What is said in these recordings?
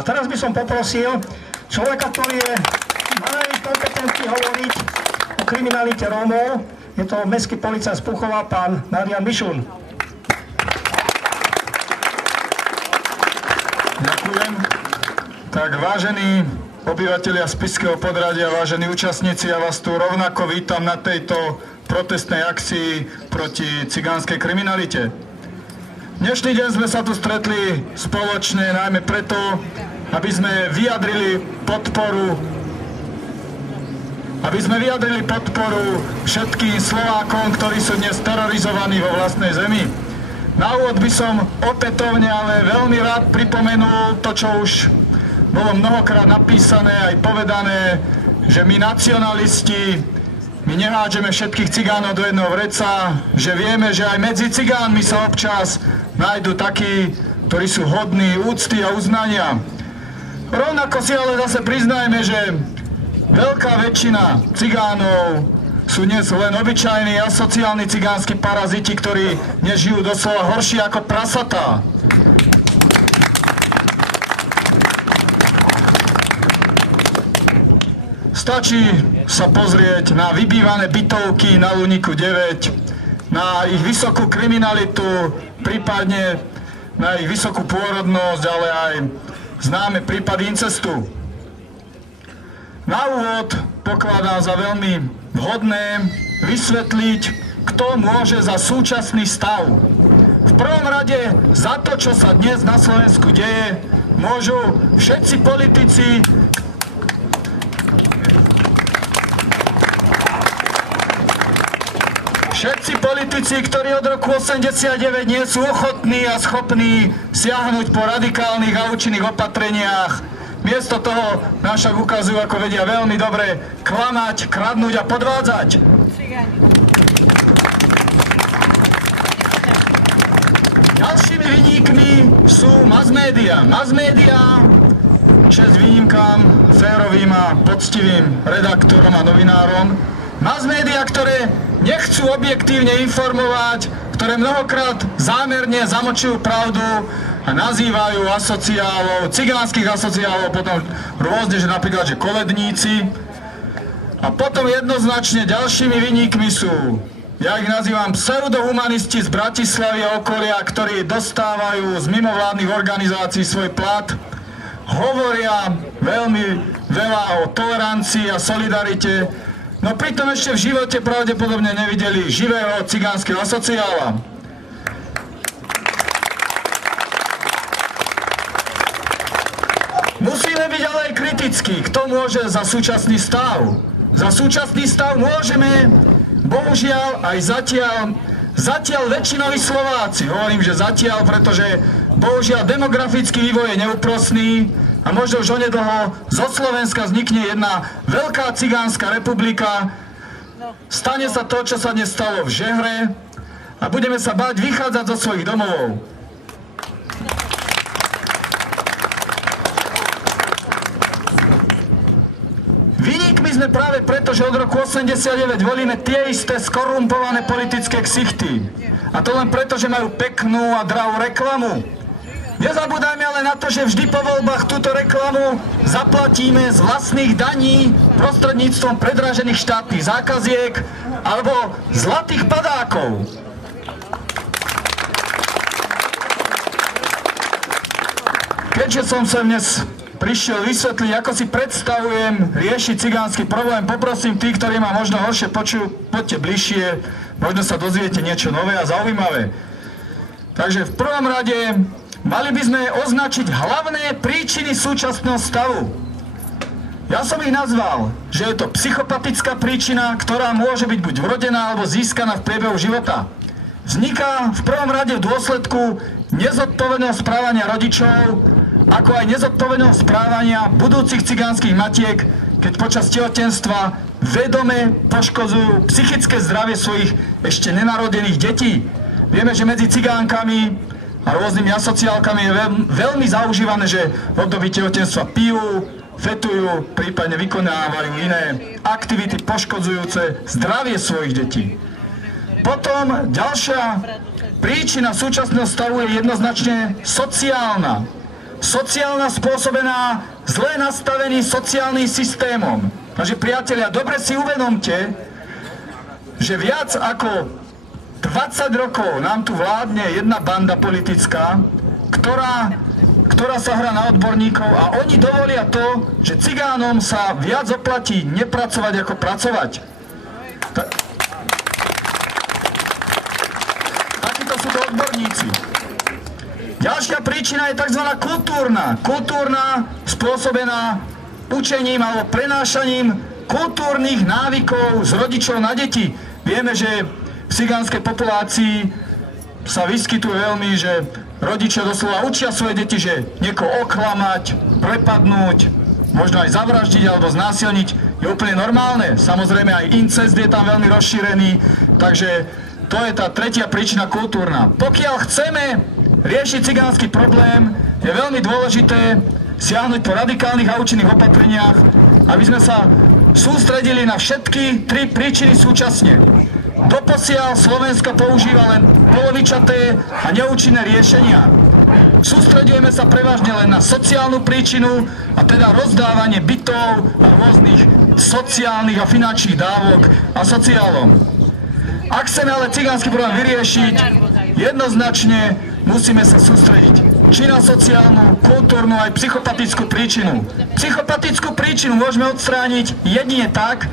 A teraz by som poprosil človeka, ktorý je najkompetentný hovoriť o kriminalite Rómov. Je to mestský policajt z Púchova, pán Marián Mišun. Ďakujem. Tak vážení obyvatelia Spišského podradia, vážení účastníci, ja vás tu rovnako vítam na tejto protestnej akcii proti cigánskej kriminalite. Dnešný deň sme sa tu stretli spoločne najmä preto, aby sme vyjadrili podporu všetkým Slovákom, ktorí sú dnes terorizovaní vo vlastnej zemi. Na úvod by som opätovne, ale veľmi rád pripomenul to, čo už bolo mnohokrát napísané aj povedané, že my nacionalisti, my nehádžeme všetkých cigánov do jedného vreca, že vieme, že aj medzi cigánmi sa občas nájdu takí, ktorí sú hodní úcty a uznania. Rovnako si ale zase priznajme, že veľká väčšina cigánov sú dnes len obyčajní asociálni cigánsky paraziti, ktorí dnes žijú doslova horšie ako prasatá. Stačí sa pozrieť na vybývané bytovky na Luníku 9, na ich vysokú kriminalitu, prípadne na ich vysokú pôrodnosť, ale aj známe prípady incestu. Na úvod pokladám za veľmi vhodné vysvetliť, kto môže za súčasný stav. V prvom rade za to, čo sa dnes na Slovensku deje, môžu všetci politici, ktorí od roku 89 nie sú ochotní a schopní siahnuť po radikálnych a účinných opatreniach. Miesto toho nám však ukazujú, ako vedia veľmi dobre klamať, kradnúť a podvádzať. Ďalšími viníkmi sú masmédia. Masmédia, česť výnimkám, férovým a poctivým redaktorom a novinárom. Masmédia, ktoré nechcú objektívne informovať, ktoré mnohokrát zámerne zamlčujú pravdu a nazývajú asociálov, cigánskych asociálov, potom rôzne, že napríklad, že koledníci. A potom jednoznačne ďalšími viníkmi sú, ja ich nazývam pseudohumanisti z Bratislavy a okolia, ktorí dostávajú z mimovládnych organizácií svoj plat, hovoria veľmi veľa o tolerancii a solidarite, no pritom ešte v živote pravdepodobne nevideli živého cigánskeho asociála. Musíme byť ale aj kritickí. Kto môže za súčasný stav? Za súčasný stav môžeme, bohužiaľ, aj zatiaľ väčšinoví Slováci. Hovorím, že zatiaľ, pretože bohužiaľ demografický vývoj je neúprosný a možno už onedlho zo Slovenska vznikne jedna veľká cigánska republika. Stane sa to, čo sa dnes stalo v Žehre a budeme sa báť vychádzať zo svojich domovov. Vynikli sme práve preto, že od roku 89 volíme tie isté skorumpované politické ksichty. A to len preto, že majú peknú a drahú reklamu. Nezabúdajme ale na to, že vždy po voľbách túto reklamu zaplatíme z vlastných daní prostredníctvom predražených štátnych zákaziek alebo zlatých padákov. Keďže som sem dnes prišiel vysvetliť, ako si predstavujem riešiť cigánsky problém, poprosím tých, ktorí ma možno horšie počujú, poďte bližšie, možno sa dozviete niečo nové a zaujímavé. Takže v prvom rade mali by sme označiť hlavné príčiny súčasného stavu. Ja som ich nazval, že je to psychopatická príčina, ktorá môže byť buď vrodená alebo získaná v priebehu života. Vzniká v prvom rade v dôsledku nezodpovedného správania rodičov, ako aj nezodpovedného správania budúcich cigánskych matiek, keď počas tehotenstva vedome poškodzujú psychické zdravie svojich ešte nenarodených detí. Vieme, že medzi cigánkami a rôznymi asociálkami je veľmi zaužívané, že v období tehotenstva pijú, fetujú, prípadne vykonávajú iné aktivity poškodzujúce zdravie svojich detí. Potom ďalšia príčina súčasného stavu je jednoznačne sociálna. sociálna spôsobená zle nastaveným sociálnym systémom. Takže priatelia, dobre si uvedomte, že viac ako 20 rokov nám tu vládne jedna banda politická, ktorá sa hrá na odborníkov a oni dovolia to, že cigánom sa viac oplatí nepracovať ako pracovať. Takíto sú to odborníci. Ďalšia príčina je tzv. Kultúrna spôsobená učením alebo prenášaním kultúrnych návykov z rodičov na deti. Vieme, že v cigánskej populácii sa vyskytuje veľmi, že rodičia doslova učia svoje deti, že niekoho oklamať, prepadnúť, možno aj zavraždiť alebo znásilniť je úplne normálne. Samozrejme aj incest je tam veľmi rozšírený, takže to je tá tretia príčina kultúrna. Pokiaľ chceme riešiť cigánsky problém, je veľmi dôležité siahnuť po radikálnych a účinných opatreniach, aby sme sa sústredili na všetky tri príčiny súčasne. Doposiaľ Slovensko používa len polovičaté a neúčinné riešenia. Sústreďujeme sa prevažne len na sociálnu príčinu, a teda rozdávanie bytov a rôznych sociálnych a finančných dávok a sociálom. Ak chceme ale cigánsky problém vyriešiť, jednoznačne musíme sa sústrediť či na sociálnu, kultúrnu aj psychopatickú príčinu. Psychopatickú príčinu môžeme odstrániť jedine tak,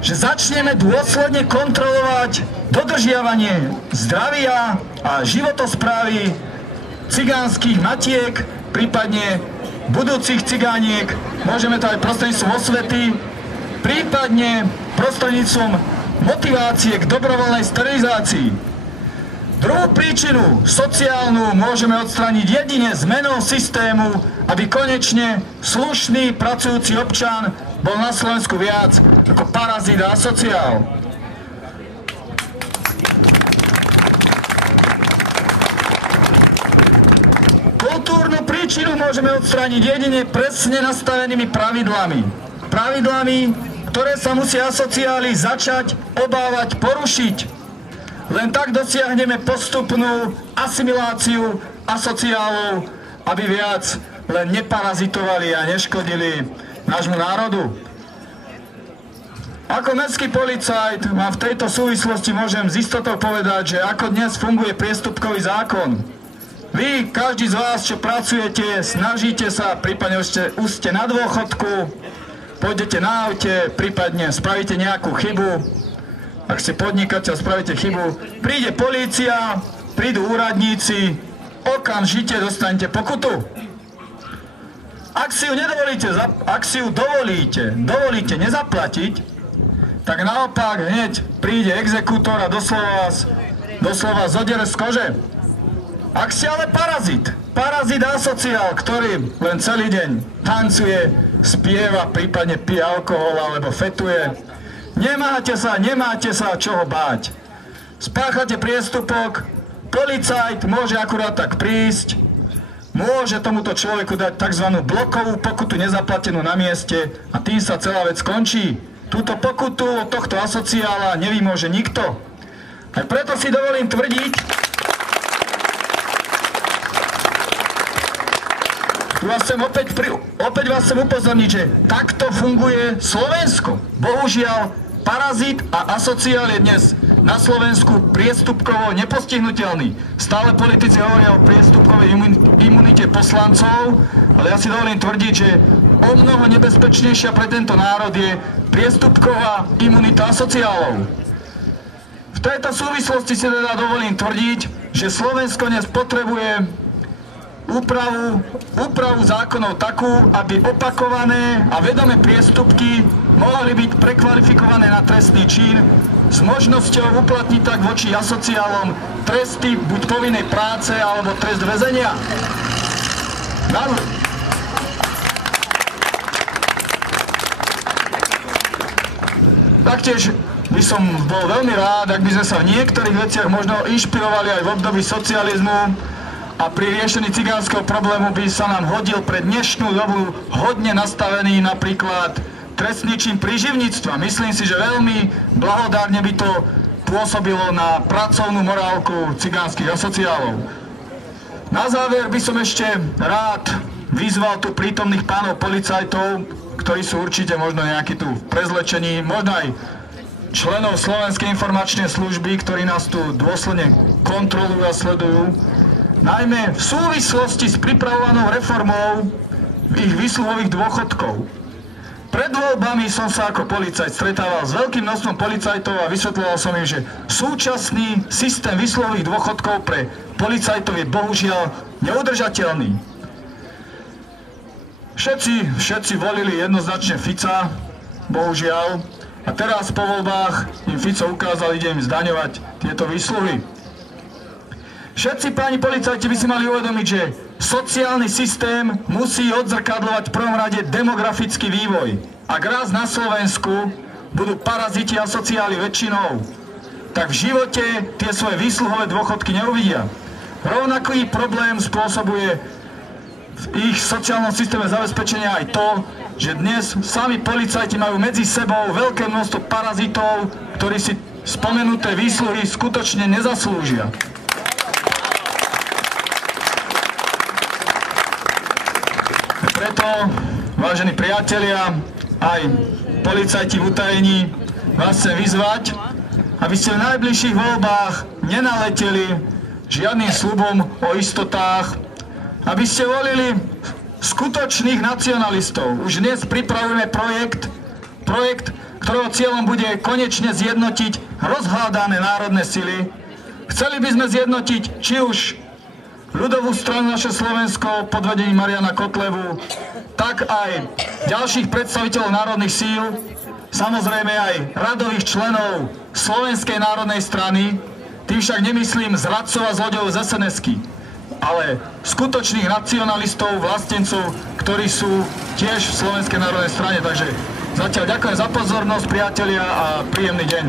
že začneme dôsledne kontrolovať dodržiavanie zdravia a životosprávy cigánskych matiek, prípadne budúcich cigániek. Môžeme to aj prostredníctvom osvety, prípadne prostredníctvom motivácie k dobrovoľnej sterilizácii. Druhú príčinu, sociálnu, môžeme odstrániť jedine zmenou systému, aby konečne slušný pracujúci občan bol na Slovensku viac ako parazit a asociál. Kultúrnu príčinu môžeme odstrániť jedine presne nastavenými pravidlami. Pravidlami, ktoré sa musia asociáli začať obávať porušiť. Len tak dosiahneme postupnú asimiláciu asociálov, aby viac len neparazitovali a neškodili nášmu národu. Ako mestský policajt vám v tejto súvislosti môžem s istotou povedať, že ako dnes funguje priestupkový zákon. Vy, každý z vás, čo pracujete, snažíte sa, prípadne už ste na dôchodku, pôjdete na aute, prípadne spravíte nejakú chybu. Ak ste podnikateľ, spravíte chybu, príde polícia, prídu úradníci, okamžite dostanete pokutu. Ak si ju dovolíte nezaplatiť, tak naopak hneď príde exekútor a doslova zodere z kože. Ak ste ale parazit asociál, ktorý len celý deň tancuje, spieva, prípadne pije alkohol alebo fetuje, nemáte sa čoho báť. Spáchate priestupok, policajt môže akurát tak prísť, môže tomuto človeku dať tzv. Blokovú pokutu nezaplatenú na mieste a tým sa celá vec skončí. Túto pokutu od tohto asociála nevymôže nikto. Aj preto si dovolím tvrdiť, opäť vás chcem upozorniť, že takto funguje Slovensko. Bohužiaľ, parazit a asociál je dnes na Slovensku priestupkovo nepostihnutelný. Stále politici hovoria o priestupkovej imunite poslancov, ale ja si dovolím tvrdiť, že o mnoho nebezpečnejšia pre tento národ je priestupková imunita asociálov. V tejto súvislosti si teda dovolím tvrdiť, že Slovensko dnes potrebuje úpravu zákonov takú, aby opakované a vedomé priestupky mohli byť prekvalifikované na trestný čin s možnosťou uplatniť tak voči asociálom tresty buď povinnej práce alebo trest väzenia. Taktiež by som bol veľmi rád, ak by sme sa v niektorých veciach možno inšpirovali aj v období socializmu a pri riešení cigánskeho problému by sa nám hodil pre dnešnú dobu hodne nastavený napríklad trestný čin príživníctva. Myslím si, že veľmi blahodárne by to pôsobilo na pracovnú morálku cigánskych asociálov. Na záver by som ešte rád vyzval tu prítomných pánov policajtov, ktorí sú určite možno nejakí tu v prezlečení, možno aj členov Slovenskej informačnej služby, ktorí nás tu dôsledne kontrolujú a sledujú, najmä v súvislosti s pripravovanou reformou ich výsluhových dôchodkov. Pred voľbami som sa ako policajt stretával s veľkým množstvom policajtov a vysvetľoval som im, že súčasný systém výsluhových dôchodkov pre policajtov je bohužiaľ neudržateľný. Všetci volili jednoznačne Fica, bohužiaľ, a teraz po voľbách im Fico ukázal, ide im zdaňovať tieto výsluhy. Všetci páni policajti by si mali uvedomiť, že sociálny systém musí odzrkadľovať v prvom rade demografický vývoj. Ak raz na Slovensku budú paraziti a sociáli väčšinou, tak v živote tie svoje výsluhové dôchodky neuvidia. Rovnaký problém spôsobuje v ich sociálnom systéme zabezpečenia aj to, že dnes sami policajti majú medzi sebou veľké množstvo parazitov, ktorí si spomenuté výsluhy skutočne nezaslúžia. Preto, vážení priatelia, aj policajti v utajení, vás chcem vyzvať, aby ste v najbližších voľbách nenaleteli žiadnym sľubom o istotách, aby ste volili skutočných nacionalistov. Už dnes pripravujeme projekt, ktorého cieľom bude konečne zjednotiť rozhádané národné sily. Chceli by sme zjednotiť či už ľudovú stranu Naše Slovensko pod vedením Mariana Kotlebu, tak aj ďalších predstaviteľov národných síl, samozrejme aj radových členov Slovenskej národnej strany, tým však nemyslím zradcov a zloďov z SNS-ky, ale skutočných nacionalistov, vlastencov, ktorí sú tiež v Slovenskej národnej strane. Takže zatiaľ ďakujem za pozornosť, priatelia, a príjemný deň.